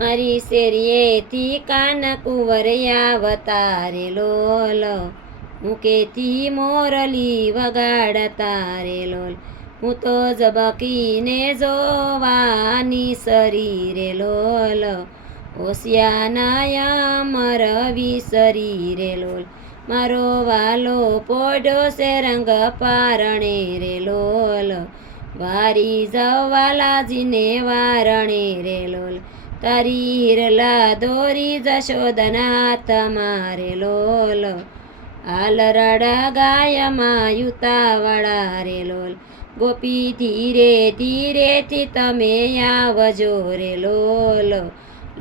મારી શેરીએથી કાન કુંવરિયા રે લોલ, મૂકેથી મોરલી વગાડતા રે લોલ, હું તો ઝબકીને જોવાની સરી રે લોલ, હોશિયાના અમર વિસરી રે લોલ, મારો વાલો પોડ્યો છે રંગ પારણે રે લોલ, વારી જવાલાજીને વારણે રે લોલ, તારી હિરલા દોરી જશોદના હાથ મારે લોલ, આલરડા ગાયમાં યુતાવાળા રે લોલ, ગોપી ધીરે ધીરેથી તમે આવજો રે લોલ,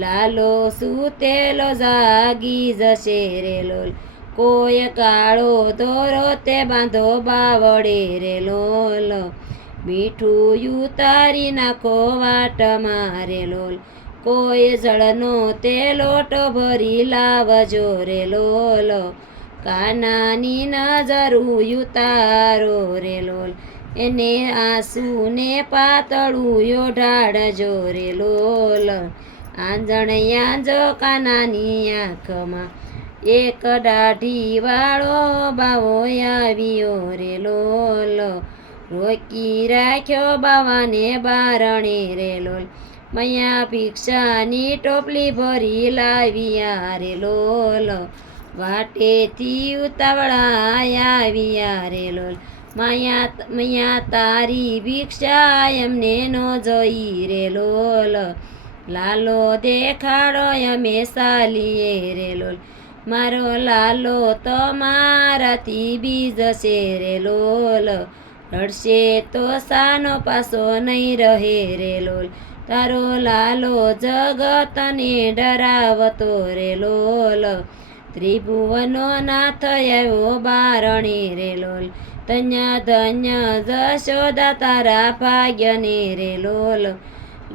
લાલો સૂતેલો જાગી જશે રે લોલ, કોઈ કાળો દોરો તે બાંધો બાવડે રે લોલ, મીઠું ઉતારી નાખો વાટ મારે લોલ, કોઈ જળનો તે લોટો ભરી લાવજો રે લોલ, કાનાની નજરું ઉતારો રે લોલ, એને આંસુને પાતળું ઓઢાડજો રે લોલ, આંજણ યાંજો કાનાની આંખમાં એક દાઢી વાળો બાવો આવ્યો રે લોલ, રોકી રાખ્યો બાવાને બારણે રે લોલ, મૈયા ભિક્ષાની ટોપલી ભરી લાવ્યા રે લોલ, વાટેથી ઉતાવળા આવ્યા રે લોલ, મૈયા તારી ભિક્ષા એમને નો જોઈ રે લોલ, લાલો દેખાડો અમે સાલીએ રે લોલ, મારો લાલો તો મારાથી બીજશે રે લોલ, રડશે તો સાનો પાસો નહીં રહે રે લોલ, તારો લાલો જગતને ડરાવતો રે લોલ, ત્રિભુવનો નાથ આવ્યો બારણે રે લોલ, ધન્ય ધન્ય જશોદા તારા ભાગ્યને રે લોલ,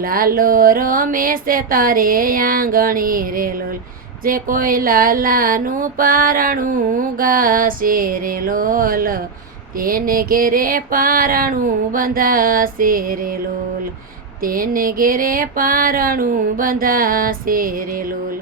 લાલો રમેશે તારે આંગણે રે લોલ, જે કોઈ લાલાનું પારણું ગાશે રે લોલ, તેને ઘેરે પારણું બંધાશે રે લોલ, તેને ઘેરે પારણું બંધાશે રે લોલ.